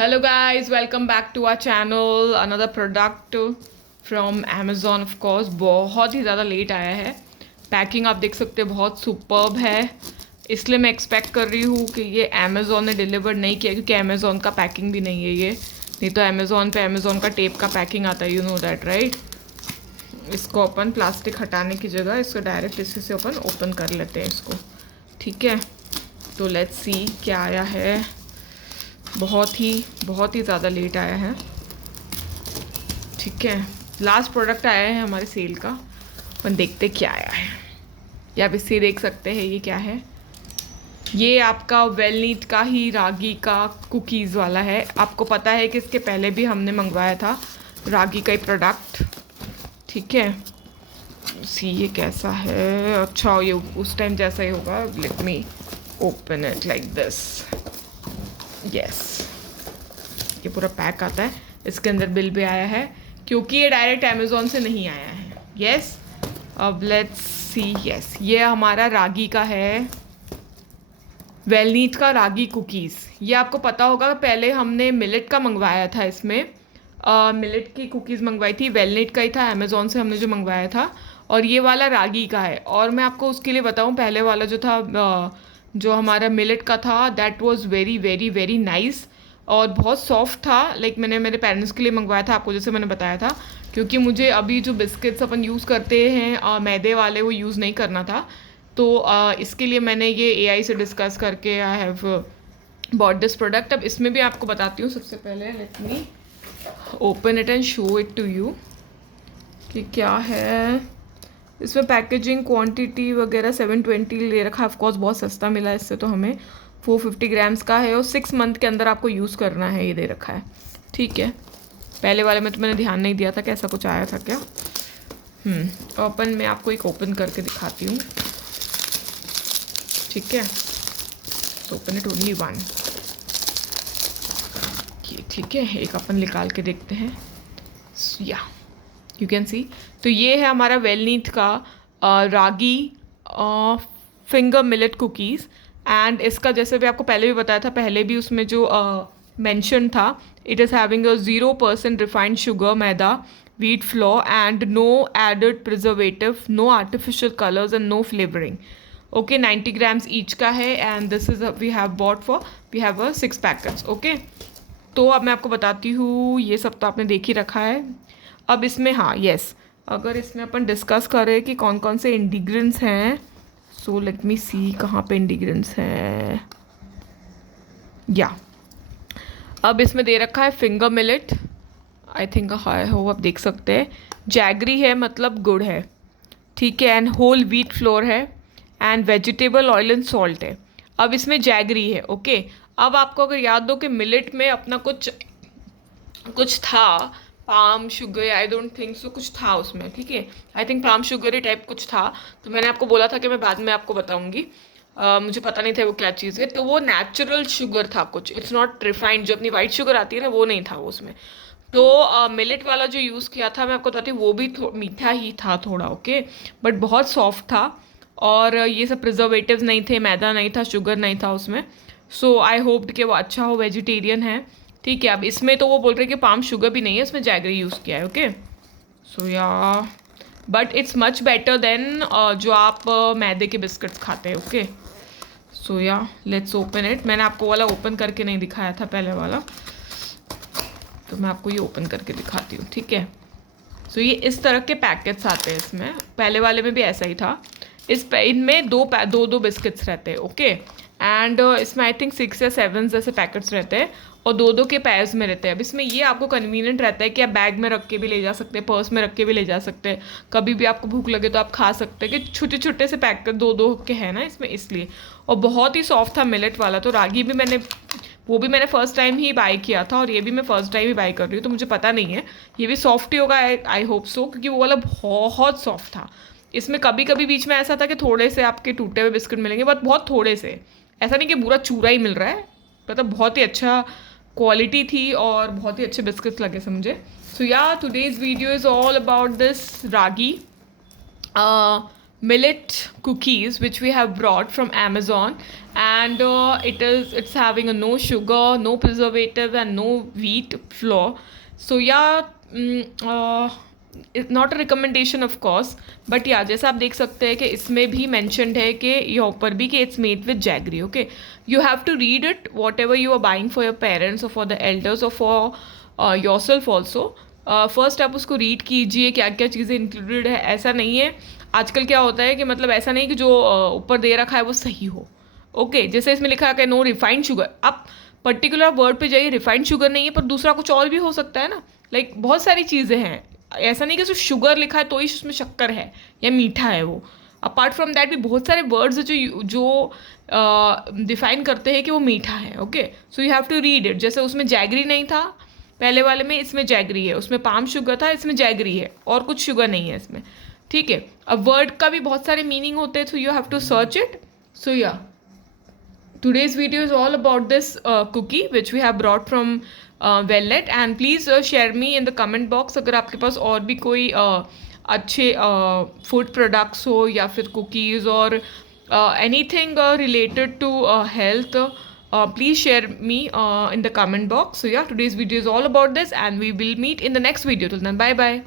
Hello guys, welcome back to our channel. Another product from Amazon. Of course बहुत ही ज़्यादा late आया है। पैकिंग आप देख सकते हैं बहुत सुपर्ब है, इसलिए मैं एक्सपेक्ट कर रही हूँ कि ये अमेजोन ने डिलीवर नहीं किया, क्योंकि अमेजोन का पैकिंग भी नहीं है ये। नहीं तो अमेजोन पे अमेजोन का टेप का पैकिंग आता है, यू नो दैट राइट। इसको अपन प्लास्टिक हटाने की जगह इसको डायरेक्ट इसी से अपन ओपन कर लेते हैं इसको, ठीक है। तो लेट्स सी क्या आया है। बहुत ही ज़्यादा लेट आया है, ठीक है। लास्ट प्रोडक्ट आया है हमारे सेल का, अपन देखते क्या आया है। ये आप इससे देख सकते हैं ये क्या है। ये आपका वेलनीट का ही रागी का कुकीज़ वाला है। आपको पता है कि इसके पहले भी हमने मंगवाया था रागी का ही प्रोडक्ट, ठीक है। सी ये कैसा है। अच्छा, ये उस टाइम जैसा ही होगा। Late me open it like this. Yes, ये पूरा पैक आता है। इसके अंदर बिल भी आया है, क्योंकि ये डायरेक्ट अमेजोन से नहीं आया है। यस, अब लेट्स सी। यस, ये हमारा रागी का है, वेलनीट का रागी कुकीज़। ये आपको पता होगा पहले हमने मिलेट का मंगवाया था। इसमें मिलेट की कुकीज़ मंगवाई थी, वेलनीट का ही था अमेजोन से हमने जो मंगवाया था। और ये वाला रागी का है। और मैं आपको उसके लिए बताऊं, पहले वाला जो था जो हमारा मिलेट का था, that was very very very nice और बहुत सॉफ्ट था। लाइक मैंने मेरे पेरेंट्स के लिए मंगवाया था, आपको जैसे मैंने बताया था, क्योंकि मुझे अभी जो बिस्किट्स अपन यूज़ करते हैं मैदे वाले, वो यूज़ नहीं करना था। तो इसके लिए मैंने ये एआई से डिस्कस करके I have bought this product. अब इसमें भी आपको बताती हूँ। सबसे पहले let me open it and show it to you कि क्या है इसमें। पैकेजिंग क्वांटिटी वगैरह 720 ले रखा है। ऑफकोर्स बहुत सस्ता मिला है इससे तो हमें। 450 ग्राम्स का है और 6 मंथ के अंदर आपको यूज़ करना है, ये दे रखा है, ठीक है। पहले वाले में तो मैंने ध्यान नहीं दिया था कि ऐसा कुछ आया था क्या। ओपन मैं आपको एक ओपन करके दिखाती हूँ, ठीक है। तो ओपन इट ओनली वन, ये ठीक है। एक अपन निकाल के देखते हैं। या यू कैन सी। तो ये है हमारा वेलनीट का रागी फिंगर मिलेट कुकीज़। एंड इसका जैसे भी आपको पहले भी बताया था, पहले भी उसमें जो मेंशन था, it is having a 0% refined sugar, maida, wheat flour and no added preservative, no artificial colors and no flavoring. Okay, 90 grams each का है and this is we have bought for, we have a 6 packets. Okay, तो अब मैं आपको बताती हूँ। ये सब तो आपने देख ही रखा है। अब इसमें हाँ यस, अगर इसमें अपन डिस्कस करें कि कौन कौन से इंग्रेडिएंट्स हैं, सो लेट मी सी कहाँ पे इंग्रेडिएंट्स हैं। या अब इसमें दे रखा है finger millet, I think high हो, आप देख सकते हैं। जैगरी है, मतलब गुड़ है, ठीक है। एंड होल व्हीट फ्लोर है and vegetable oil and salt है। अब इसमें जैगरी है, ओके। अब आपको अगर याद हो कि मिलेट में अपना कुछ था, palm sugar, I don't think so, कुछ था उसमें, ठीक है। I think palm sugar he type कुछ था। तो मैंने आपको बोला था कि मैं बाद में आपको बताऊंगी। मुझे पता नहीं था वो क्या चीज़ है। तो वो नेचुरल शुगर था कुछ, इट्स नॉट रिफाइंड। जो अपनी वाइट शुगर आती है ना, वो नहीं था वो उसमें। तो मिलेट वाला जो यूज़ किया था, मैं आपको बताती हूँ, वो भी मीठा ही था थोड़ा, ओके, बट बहुत सॉफ्ट था। और ये सब प्रिजर्वेटिव्स नहीं थे, मैदा नहीं था, शुगर नहीं था उसमें। सो आई होप्ड कि वो अच्छा हो, वेजिटेरियन है, ठीक है। अब इसमें तो वो बोल रहे हैं कि पाम शुगर भी नहीं है, इसमें जैगरी यूज़ किया है, ओके। सो या but it's much better than जो आप मैदे के बिस्किट्स खाते हैं, ओके। सो या लेट्स ओपन इट। मैंने आपको वाला ओपन करके नहीं दिखाया था पहले वाला, तो मैं आपको ये ओपन करके दिखाती हूँ, ठीक है। सो ये इस तरह के पैकेट्स आते हैं इसमें। पहले वाले में भी ऐसा ही था। इनमें दो बिस्किट्स रहते हैं, ओके। एंड इसमें आई थिंक 6 या 7 जैसे पैकेट्स रहते हैं और दो के पैर्स में रहते हैं। अब इसमें ये आपको कन्वीनियंट रहता है कि आप बैग में रख के भी ले जा सकते हैं, पर्स में रख के भी ले जा सकते हैं। कभी भी आपको भूख लगे तो आप खा सकते हैं, कि छोटे छोटे से पैकेट दो के हैं ना इसमें, इसलिए। और बहुत ही सॉफ्ट था मिलेट वाला। तो रागी भी मैंने फर्स्ट टाइम ही बाई किया था, और ये भी मैं फर्स्ट टाइम ही बाई कर रही हूँ, तो मुझे पता नहीं है। ये भी सॉफ्ट ही होगा, आई होप सो, क्योंकि वो वाला बहुत सॉफ्ट था। इसमें कभी कभी बीच में ऐसा था कि थोड़े से आपके टूटे हुए बिस्किट मिलेंगे, बट बहुत थोड़े से, ऐसा नहीं कि पूरा चूरा ही मिल रहा है। मतलब बहुत ही अच्छा क्वालिटी थी और बहुत ही अच्छे बिस्किट्स लगे से मुझे। सो या today's video is all about this ragi millet cookies which we have brought from Amazon, and it's having a no sugar, no preservative, and no wheat flour. So yeah, it's not a recommendation of course, but yeah, जैसा आप देख सकते हैं कि इसमें भी mentioned है कि यहाँ ऊपर भी कि it's made with jaggery. Okay, you have to read it whatever you are buying for your parents or for the elders or for yourself also. First आप उसको रीड कीजिए क्या क्या चीज़ें इंक्लूडेड है. ऐसा नहीं है आजकल क्या होता है कि मतलब ऐसा नहीं कि जो ऊपर दे रखा है वो सही हो. ओके जैसे इसमें लिखा है कि नो रिफाइंड शुगर, आप पर्टिकुलर वर्ड पे जाइए, रिफाइंड शुगर नहीं है पर दूसरा कुछ और भी हो सकता है ना. लाइक बहुत सारी चीज़ें हैं, ऐसा नहीं कि सिर्फ शुगर लिखा है तो ही उसमें शक्कर है या मीठा है वो. अपार्ट फ्रॉम दैट भी बहुत सारे वर्ड्स जो डिफाइन करते हैं कि वो मीठा है. Okay so you have to read it. जैसे उसमें जैगरी नहीं था पहले वाले में, इसमें जैगरी है. उसमें पाम शुगर था, इसमें जैगरी है, और कुछ शुगर नहीं है इसमें. ठीक है, अब वर्ड का भी बहुत सारे मीनिंग होते हैं, so you have to search it. So या today's video is all about this cookie which we have brought from Wellet, and please share me in the comment box अगर आपके पास और भी कोई अच्छे फूड प्रोडक्ट्स हो या फिर कुकीज़ और anything related to health. Please share me in the comment box. So yeah, today's video is all about this, and we will meet in the next video. Till then, bye bye.